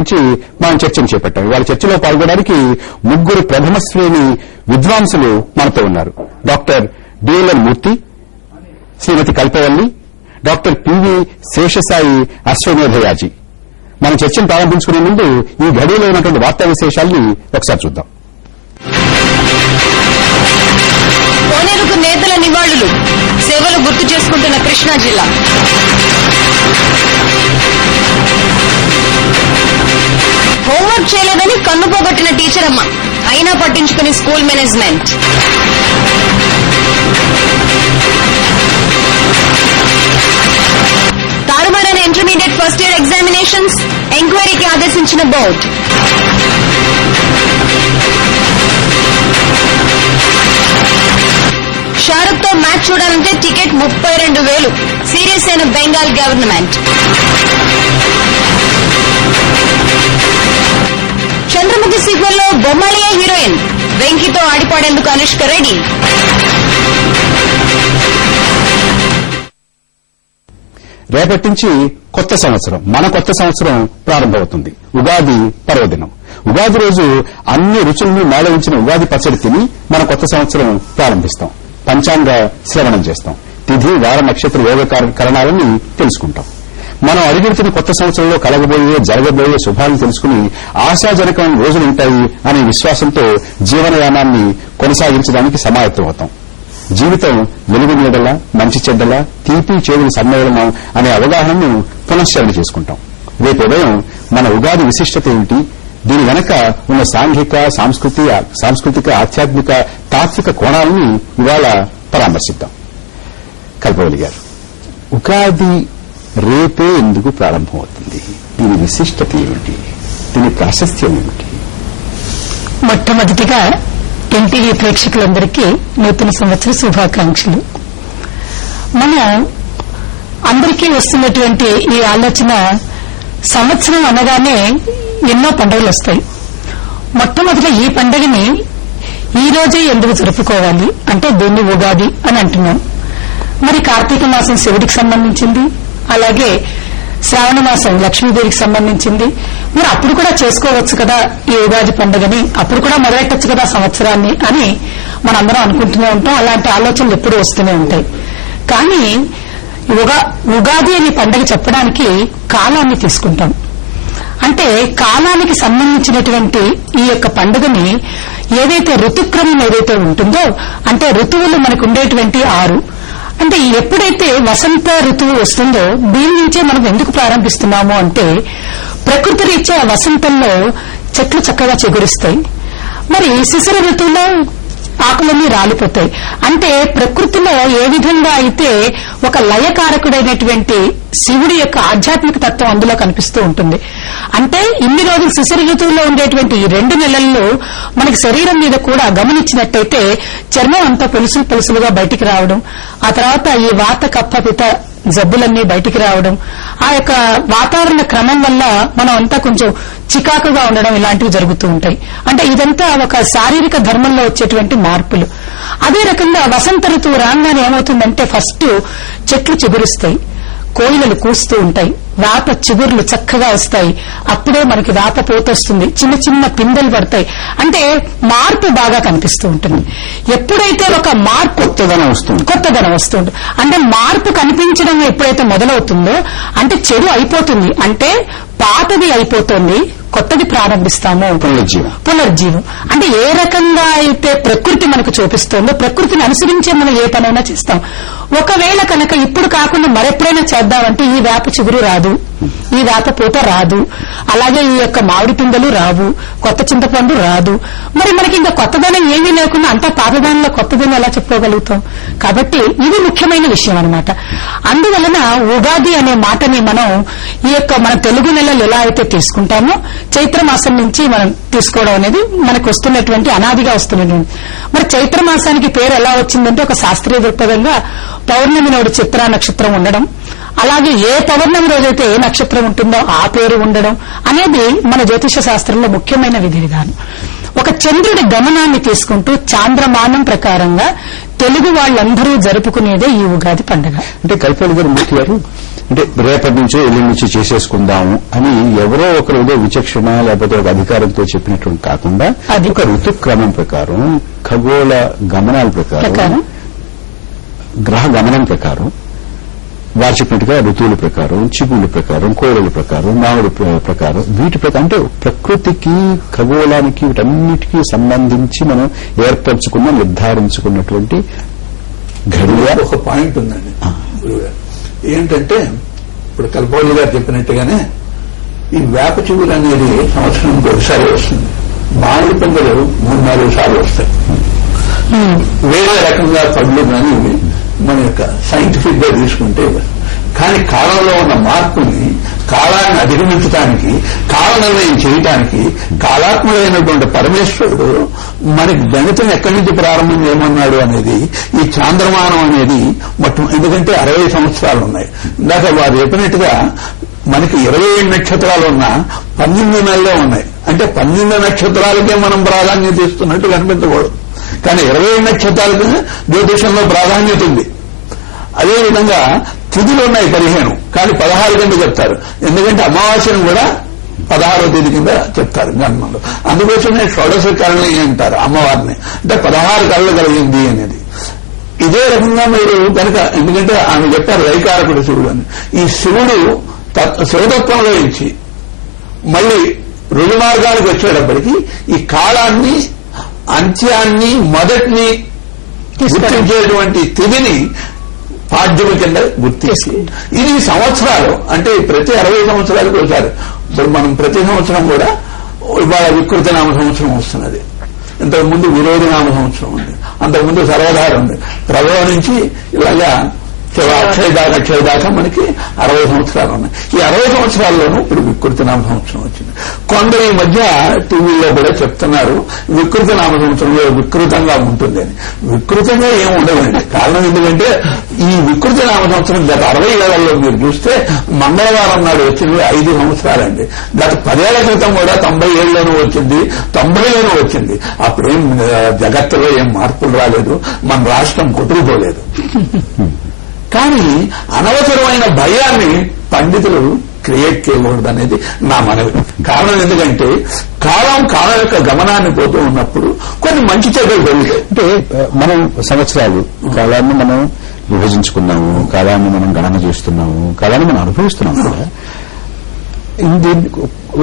గురించి మనం చర్చను చేపట్టాం. ఇవాళ చర్చలో పాల్గొనడానికి ముగ్గురు ప్రథమ శ్రేణి విద్వాంసులు మనతో ఉన్నారు. డాక్టర్ డిఎల్ఎన్ మూర్తి, శ్రీమతి కల్పవల్లి, డాక్టర్ పివి శేషసాయి అశ్వమేధయాజీ. మనం చర్చను ప్రారంభించుకునే ముందు ఈ ఘడియలో ఉన్నటువంటి వార్తా విశేషాల్ని ఒకసారి చూద్దాం. కోనేరుకు నేతల నివాళులు, సేవలు గుర్తు చేసుకుంటున్న కృష్ణా జిల్లా. హోంవర్క్ చేయలేదని కన్ను పోగొట్టిన టీచర్ అమ్మ, అయినా పట్టించుకుని స్కూల్ మేనేజ్మెంట్. తారుమారైన ఇంటర్మీడియట్ ఫస్ట్ ఇయర్ ఎగ్జామినేషన్స్, ఎంక్వైరీకి ఆదేశించిన బోర్డు. షారుఖ్ తో మ్యాచ్ చూడాలంటే టికెట్ 32,000. సీరియస్ అయిన బెంగాల్ గవర్నమెంట్. చంద్రముఖి సీక్వెల్ లో బొమ్మాళియే హీరోయిన్, వెంకీతో ఆడిపాడేందుకు అనుష్క రెడీ. రేపటి నుంచి కొత్త సంవత్సరం, మన కొత్త సంవత్సరం ప్రారంభమవుతుంది. ఉగాది పర్వదినం. ఉగాది రోజు అన్ని రుచుల్ని మేళవించిన ఉగాది పచ్చడి తిని మన కొత్త సంవత్సరం ప్రారంభిస్తాం. పంచాంగ శ్రవణం చేస్తాం. తిథి, వార, నక్షత్ర యోగ కరణాలని తెలుసుకుంటాం. మనం అడుగుతున్న కొత్త సంవత్సరంలో కలగబోయే, జరగబోయే శుభాలను తెలుసుకుని ఆశాజనకమైన రోజులుంటాయి అనే విశ్వాసంతో జీవనయానాన్ని కొనసాగించడానికి సమాయత్తమవుతాం. జీవితం వెలుగు నీడల, మంచి చెడ్డల, తీపి చేదుల సమ్మేళనం అనే అవగాహనను పునశ్చరణ చేసుకుంటాం. రేపు ఉదయం మన ఉగాది విశిష్టత ఏమిటి, దీని వెనక ఉన్న సాంఘిక, సాంస్కృతిక, ఆధ్యాత్మిక, తాత్విక కోణాలని ఇవాళ పరామర్శిద్దాం. కల్పవల్లి గారు, ఉగాది రేపే ఎందుకు ప్రారంభమవుతుంది? దీని విశిష్టత ఏమిటి? దీని ప్రాశస్త్యం ఏమిటి? మొట్టమొదటిగా ఎన్టీవీ ప్రేక్షకులందరికీ నూతన సంవత్సర శుభాకాంక్షలు. మనం అందరికీ వస్తున్నటువంటి ఈ ఆలోచన, సంవత్సరం అనగానే ఎన్నో పండుగలు వస్తాయి. మొట్టమొదట ఈ పండుగని ఈ రోజే ఎందుకు జరుపుకోవాలి అంటే దీన్ని ఉగాది అని అంటున్నాం. మరి కార్తీక మాసం శివుడికి సంబంధించింది, అలాగే శ్రావణ మాసం లక్ష్మీదేవికి సంబంధించింది. మరి అప్పుడు కూడా చేసుకోవచ్చు కదా ఈ ఉగాది పండుగని, అప్పుడు కూడా మొదలెట్టచ్చు కదా సంవత్సరాన్ని అని మనందరం అనుకుంటూనే ఉంటాం. అలాంటి ఆలోచనలు ఎప్పుడూ వస్తూనే ఉంటాయి. కానీ ఉగాది అనే పండుగ చెప్పడానికి కాలాన్ని తీసుకుంటాం. అంటే కాలానికి సంబంధించినటువంటి ఈ యొక్క పండుగని ఏదైతే ఋతుక్రమం ఏదైతే ఉంటుందో, అంటే ఋతువులు మనకు ఉండేటువంటి 6, అంటే ఎప్పుడైతే వసంత ఋతువు వస్తుందో దీని నుంచే మనం ఎందుకు ప్రారంభిస్తున్నాము అంటే ప్రకృతి రీత్యా వసంతంలో చెట్లు చక్కగా చిగురిస్తాయి. మరి శిశిర ఋతువులో ఆకులన్నీ రాలిపోతాయి. అంటే ప్రకృతిలో ఏ విధంగా అయితే ఒక లయకారకుడైనటువంటి శివుడి యొక్క ఆధ్యాత్మిక తత్వం అందులో కనిపిస్తూ ఉంటుంది. అంటే ఇన్ని రోజులు శిశిర ఋతువులో ఉండేటువంటి ఈ 2 నెలల్లో మనకి శరీరం మీద కూడా గమనించినట్టయితే చర్మం అంతా పొలుసులుగా బయటికి రావడం, ఆ తర్వాత ఈ వాత, కప్ప, పిత జబ్బులన్నీ బయటికి రావడం, ఆ యొక్క వాతావరణ క్రమం వల్ల మనం అంతా కొంచెం చికాకుగా ఉండడం, ఇలాంటివి జరుగుతూ ఉంటాయి. అంటే ఇదంతా ఒక శారీరక ధర్మంలో వచ్చేటువంటి మార్పులు. అదే రకంగా వసంత ఋతువు రాగానే ఏమవుతుందంటే ఫస్ట్ చెట్లు చిగురుస్తాయి, కోయిలలు కూస్తూ ఉంటాయి, వేప చిగుర్లు చక్కగా వస్తాయి. అప్పుడే మనకి వేప పోతొస్తుంది, చిన్న చిన్న పిందెలు పడతాయి. అంటే మార్పు బాగా కనిపిస్తూ ఉంటుంది. ఎప్పుడైతే ఒక మార్పు కొత్తదనం వస్తుంది అంటే మార్పు కనిపించడం ఎప్పుడైతే మొదలవుతుందో అంటే చెడు అయిపోతుంది, అంటే పాతది అయిపోతుంది, కొత్తది ప్రారంభిస్తాము. పునర్జీవం అంటే ఏ రకంగా అయితే ప్రకృతి మనకు చూపిస్తుందో ప్రకృతిని అనుసరించే మనం ఏ పనైనా చేస్తాం. ఒకవేళ కనుక ఇప్పుడు కాకుండా మరెప్పుడైనా చేద్దామంటే ఈ వేప చిగురు రాదు, ఈ వేప పూత రాదు, అలాగే ఈ యొక్క మామిడి పిందెలు రావు, కొత్త చింతపండు రాదు. మరి మనకి ఇంకా కొత్తదనం ఏమీ లేకుండా అంతా పాతదానంలో కొత్తదనం ఎలా చెప్పుకోగలుగుతాం? కాబట్టి ఇది ముఖ్యమైన విషయం అన్నమాట. అందువలన ఉగాది అనే మాటని మనం ఈ యొక్క మన తెలుగు నెలలు ఎలా అయితే తీసుకుంటామో చైత్రమాసం నుంచి మనం తీసుకోవడం అనేది మనకు వస్తున్నటువంటి అనాదిగా వస్తున్నటువంటి. మరి చైత్రమాసానికి పేరు ఎలా వచ్చిందంటే ఒక శాస్త్రీయ దృక్పథంగా పౌర్ణమి నాడు చిత్రా నక్షత్రం ఉండడం, అలాగే ఏ పౌర్ణమి రోజైతే ఏ నక్షత్రం ఉంటుందో ఆ పేరు ఉండడం అనేది మన జ్యోతిష శాస్త్రంలో ముఖ్యమైన విధి విధానం. ఒక చంద్రుడి గమనాన్ని తీసుకుంటూ చాంద్రమానం ప్రకారంగా తెలుగు వాళ్ళందరూ జరుపుకునేదే ఈ ఉగాది పండుగ. అంటే కల్పవల్లి గారు, మూర్తి గారు, అంటే రేపటి నుంచో ఎల్లుండి నుంచి చేసేసుకుందాము అని ఎవరో ఒకరు ఏదో విచక్షణ లేకపోతే ఒక అధికారంతో చెప్పినటువంటి కాకుండా ఒక ఋతుక్రమం ప్రకారం ఖగోళ గమనాల ప్రకారం గ్రహ గమనం ప్రకారం వారు చెప్పినట్టుగా ఋతువుల ప్రకారం చిగుళ్ళ ప్రకారం కోరల ప్రకారం మామిడి ప్రకారం వీటి ప్రకారం అంటే ప్రకృతికి ఖగోళానికి వీటన్నిటికీ సంబంధించి మనం ఏర్పరచుకున్న నిర్ధారించుకున్నటువంటి ఘడియ ఒక పాయింట్ ఉందండి. ఏంటంటే ఇప్పుడు కల్పవల్లి గారు చెప్పినట్టుగానే ఈ వేప చిగురు అనేది సంవత్సరానికి ఒకసారి వస్తుంది. మామిడి పండుగలు 3-4 సార్లు వస్తాయి. వేరే రకంగా పళ్ళు కానీ మన యొక్క సైంటిఫిక్ గా తీసుకుంటే, కానీ కాలంలో ఉన్న మార్పుని కాలాన్ని అధిగమించడానికి కాల నిర్ణయం చేయడానికి కాలాత్మకమైనటువంటి పరమేశ్వరుడు మనకి గణితం ఎక్కడి నుంచి ప్రారంభం చేయమన్నాడు అనేది ఈ చాంద్రమానం అనేది మొత్తం. ఎందుకంటే 60 సంవత్సరాలు ఉన్నాయి. ఇందాక వారు చెప్పినట్టుగా మనకి 27 నక్షత్రాలు ఉన్నా 12 నెలలే ఉన్నాయి. అంటే 12 నక్షత్రాలకే మనం ప్రాధాన్యత ఇస్తున్నట్టు కనిపించకూడదు. కానీ 27 నక్షత్రాలకు జ్యోతిషంలో ప్రాధాన్యత ఉంది. అదేవిధంగా తిథులు ఉన్నాయి 15, కానీ 16 కింద చెప్తారు. ఎందుకంటే అమావాస్యను కూడా 16వ తేదీ కింద చెప్తారు గణనంలో. అందుకోసమే షోడశ కళని అంటారు అమ్మవారిని. అంటే 16 కళలు కలిగింది అనేది. ఇదే రకంగా మీరు కనుక, ఎందుకంటే ఆమె చెప్పారు వైకారకుడు శివుడు అని. ఈ శివుడు శివతత్వంలో ఇచ్చి మళ్ళీ రుజు మార్గానికి వచ్చేటప్పటికీ ఈ కాలాన్ని, అంత్యాన్ని, మొదటిని గుర్తించేటువంటి తిథిని పాడ్యమి కింద గుర్తించి ఇది సంవత్సరాలు, అంటే ప్రతి 60 సంవత్సరాలకు ఒకసారి. ఇప్పుడు మనం ప్రతి సంవత్సరం కూడా ఇవాళ వికృత నామ సంవత్సరం వస్తున్నది. ఇంతకుముందు విరోధి నామ సంవత్సరం ఉంది, అంతకుముందు సర్వధార ఉంది. ప్రభవ నుంచి ఇలాగా అక్షయ దాకా మనకి 60 సంవత్సరాలు ఉన్నాయి. ఈ 60 సంవత్సరాల్లోనూ ఇప్పుడు వికృత నామ సంవత్సరం వచ్చింది. కొందరు ఈ మధ్య టీవీలో కూడా చెప్తున్నారు వికృత నామ సంవత్సరంలో వికృతంగా ఉంటుంది అని. వికృతంగా ఏమి ఉండదండి. కారణం ఎందుకంటే ఈ వికృత నామ సంవత్సరం గత 60 ఏళ్లలో మీరు చూస్తే మంగళవారం నాడు వచ్చింది 5 సంవత్సరాలండి. గత 10 ఏళ్ల క్రితం కూడా 97లోనూ వచ్చింది, 90లోనూ వచ్చింది. అప్పుడేం జగత్తులో ఏం మార్పులు రాలేదు, మన రాష్ట్రం కొట్టుకుపోలేదు. కానీ అనవసరమైన భయాన్ని పండితులు క్రియేట్ చేయకూడదు అనేది నా మనవి. కారణం ఎందుకంటే కాలం యొక్క గమనాన్ని పోతూ ఉన్నప్పుడు కొన్ని మంచి చెడ్డలు జరుగుతాయి. అంటే మనం సంవత్సరాలు కాలాన్ని మనం విభజించుకున్నాము, కాలాన్ని మనం గణన చేస్తున్నాము, కాలాన్ని మనం అనుభవిస్తున్నాము కూడా.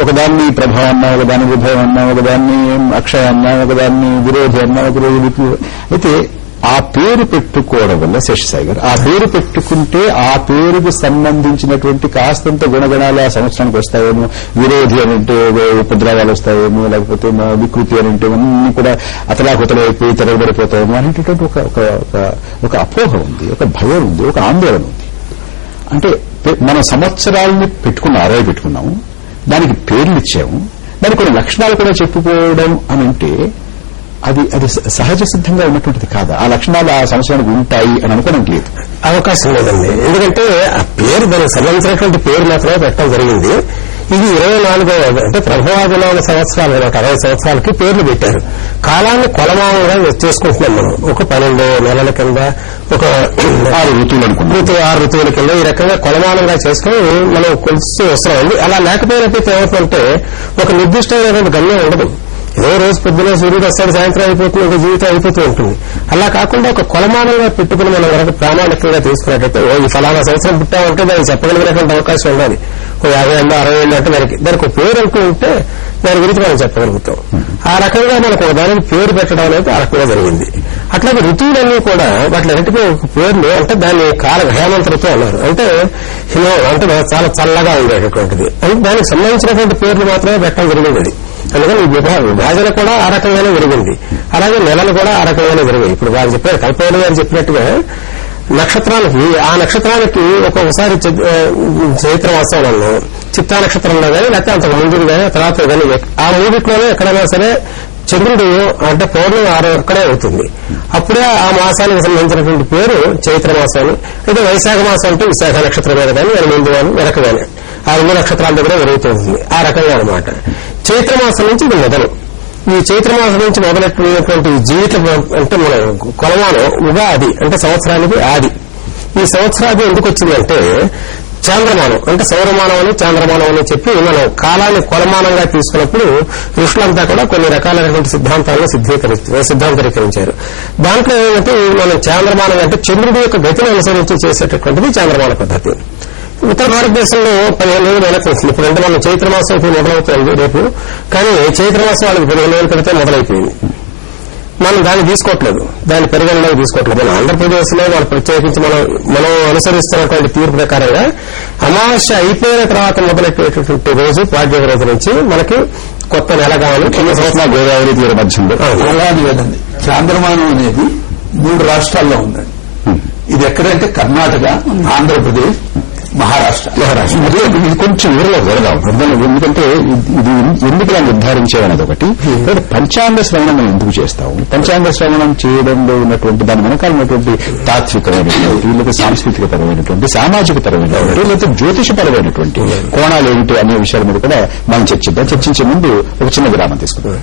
ఒకదాన్ని ప్రభావం అన్నా, ఒకదాన్ని విభవం అన్నా, ఒకదాన్ని అక్షయ అన్నా, ఒకదాన్ని విరోధి అన్నా, ఒకరోజు. అయితే ఆ పేరు పెట్టుకోవడం వల్ల శేషసాయి గారు ఆ పేరు పెట్టుకుంటే ఆ పేరుకు సంబంధించినటువంటి కాస్తంత గుణగణాలు ఆ సంవత్సరానికి వస్తాయేమో, విరోధి అని అంటే ఉపద్రవాలు వస్తాయేమో, లేకపోతే వికృతి అని అంటే అన్ని కూడా అతలాకుతలైపోయి తిరగబడిపోతాయేమో అనేటటువంటి ఒక అపోహ ఉంది, ఒక భయం ఉంది, ఒక ఆందోళన ఉంది. అంటే మనం సంవత్సరాలని పెట్టుకున్నాము, దానికి పేర్లు ఇచ్చాము, దానికి కొన్ని లక్షణాలు కూడా చెప్పుకోవడం అని అంటే అది సహజ సిద్ధంగా ఉన్నటువంటిది కాదు. ఆ లక్షణాలు ఆ సంవత్సరానికి ఉంటాయి అని అనుకోవడం లేదు, అవకాశం లేదండి. ఎందుకంటే ఆ పేరు, దానికి సంబంధించినటువంటి పేరు మాత్రమే పెట్టడం జరిగింది. ఇది 24వ అంటే ప్రభావాదినాల సంవత్సరాలు 60 సంవత్సరాలకి పేర్లు పెట్టారు. కాలాన్ని కొలమానంగా చేసుకుంటున్నాం మనం. ఒక 12 నెలల కింద, ఒక 6 ఋతువుల కింద ఈ రకంగా కొలమానంగా చేసుకుని మనం కొలుస్తూ వస్తున్నాం. అలా లేకపోయినట్టు ఏమవుతుందంటే ఒక నిర్దిష్టమైనటువంటి గమ్యం ఉండదు. ఏదో రోజు పొద్దున సూర్యుడు వస్తాడు, సాయంత్రం అయిపోతుంది, ఒక జీవితం అయిపోతూ ఉంటుంది. అలా కాకుండా ఒక కొలమానంగా పెట్టుకుని మనం కనుక ప్రామాణికంగా తీసుకున్నట్టయితే ఈ ఫలానా సంవత్సరం పుట్టామంటే దానికి చెప్పగలిగినటువంటి అవకాశం ఉండాలి. ఓ 50 ఏళ్ళు 60 ఏళ్ళు అంటే దానికి ఒక పేరు అంటూ ఉంటే దాని గురించి మనం చెప్పగలుగుతాం. ఆ రకంగా మనకు ఒక దానికి పేరు పెట్టడం అనేది ఆ రకంగా జరిగింది. అట్లాగే ఋతువులన్నీ కూడా వాటిలన్నిటికీ ఒక పేర్లు, అంటే దాన్ని కాల హేమంత ఋతువు అన్నారు. అంటే అంటే చాలా చల్లగా ఉండేటటువంటిది. దానికి సంబంధించినటువంటి పేర్లు మాత్రమే పెట్టడం జరిగింది. అందుకని ఈ విభాజన కూడా ఆ రకంగానే జరిగింది. అలాగే నెలలు కూడా ఆ రకంగానే జరిగాయి. ఇప్పుడు వారు చెప్పారు, కల్పవల్లి గారు చెప్పినట్టుగా నక్షత్రానికి, ఆ నక్షత్రానికి ఒక్కొక్కసారి చైత్రమాసంలో చిత్తా నక్షత్రంలో కానీ, లేకపోతే అంతకు ముందు కానీ తర్వాత కానీ ఆ మూడిట్లోనే ఎక్కడైనా సరే చంద్రుడు అంటే పౌర్ణమి అక్కడే అవుతుంది. అప్పుడే ఆ మాసానికి సంబంధించినటువంటి పేరు చైత్రమాసం. అయితే వైశాఖ మాసం అంటే విశాఖ నక్షత్రం మీద కానీ, దాని ముందు కానీ వెనక కానీ ఆ 2 నక్షత్రాల దగ్గర జరుగుతుంది. ఆ రకంగా అనమాట. చైత్రమాసం నుంచి ఇది మొదలు. ఈ చైత్రమాసం నుంచి మొదలెట్టినటువంటి జీవితం అంటే మన కొలమానం ఉగాది అంటే సంవత్సరానికి ఆది. ఈ సంవత్సరాది ఎందుకు వచ్చిందంటే చాంద్రమానం అంటే సౌరమానం అని చాంద్రమానం అని చెప్పి మనం కాలాన్ని కొలమానంగా తీసుకున్నప్పుడు ఋషులంతా కూడా కొన్ని రకాలైనటువంటి సిద్ధాంతాలను సిద్ధాంతరీకరించారు. దాంట్లో ఏంటంటే మనం చాంద్రమానం అంటే చంద్రుడి యొక్క గతిని అనుసరించి చేసేటటువంటిది చాంద్రమాన పద్ధతి. ఉత్తర భారతదేశంలో 15 రోజులు వెనక్కి వస్తుంది. ఇప్పుడంటే మనం చైత్రమాసం ఇప్పుడు మొదలవుతుంది రేపు, కానీ చైత్రమాసం వాళ్ళకి 15 రోజుల క్రితం మొదలైపోయింది. మనం దాన్ని తీసుకోవట్లేదు, దాన్ని పరిగణలోకి తీసుకోవట్లేదు. మన ఆంధ్రప్రదేశ్ లో వాళ్ళు ప్రత్యేకించి మనం అనుసరిస్తున్నటువంటి తీర్పు ప్రకారంగా అమావాస్య అయిపోయిన తర్వాత మొదలెట్టేటటువంటి రోజు పాడ్య రోజు నుంచి మనకి కొత్త నెల కావాలి. గోదావరి తీర మధ్యంలో అలానే కదండి. చాంద్రమానం అనేది 3 రాష్ట్రాల్లో ఉందండి. ఇది ఎక్కడంటే కర్ణాటక, ఆంధ్రప్రదేశ్, మహారాష్ట్ర. ఇది కొంచెం ఊరిలో వెళదాం. ఎందుకంటే ఇది ఎందుకు ఇలా నిర్ధారించేదనేది ఒకటి. పంచాంగ శ్రవణం మనం ఎందుకు చేస్తాము? పంచాంగ శ్రవణం చేయడంలో ఉన్నటువంటి దాని వెనకాల ఉన్నటువంటి తాత్వికమైనటువంటి, లేదా సాంస్కృతిక పరమైనటువంటి, సామాజిక పరమైనటువంటి, లేదా జ్యోతిషపరమైనటువంటి కోణాలు ఏమిటి అనే విషయాల మీద కూడా మనం చర్చిద్దాం. చర్చించే ముందు ఒక చిన్న విరామం తీసుకుందాం.